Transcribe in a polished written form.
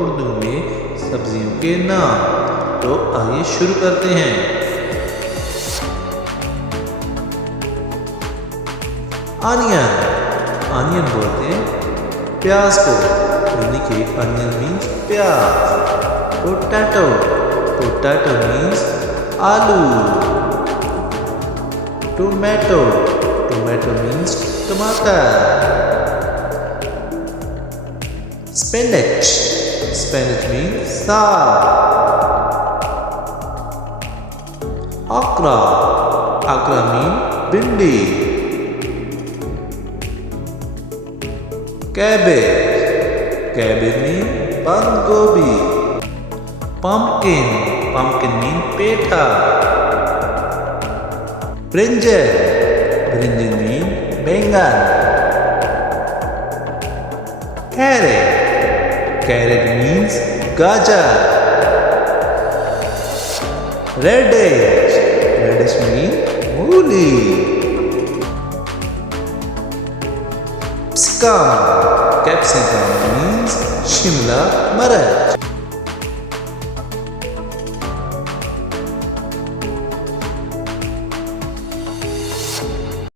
उर्दू में सब्जियों के नाम। तो आइए शुरू करते हैं। ऑनियन, ऑनियन बोलते हैं प्याज को, यानी कि ऑनियन मीन्स प्याज। पोटैटो, पोटैटो मीन्स आलू। टोमेटो, टोमेटो मीन्स टमाटर। स्पिनच, स्पिनच मीन्स साग। okra, okra means भिंडी। cabbage, cabbage means बंद गोभी। pumpkin, pumpkin means पेठा। brinjal, brinjal means बैंगन। carrot, carrot means गाजर। radish, radish means मूली। capsicum, capsicum means शिमला मिर्च।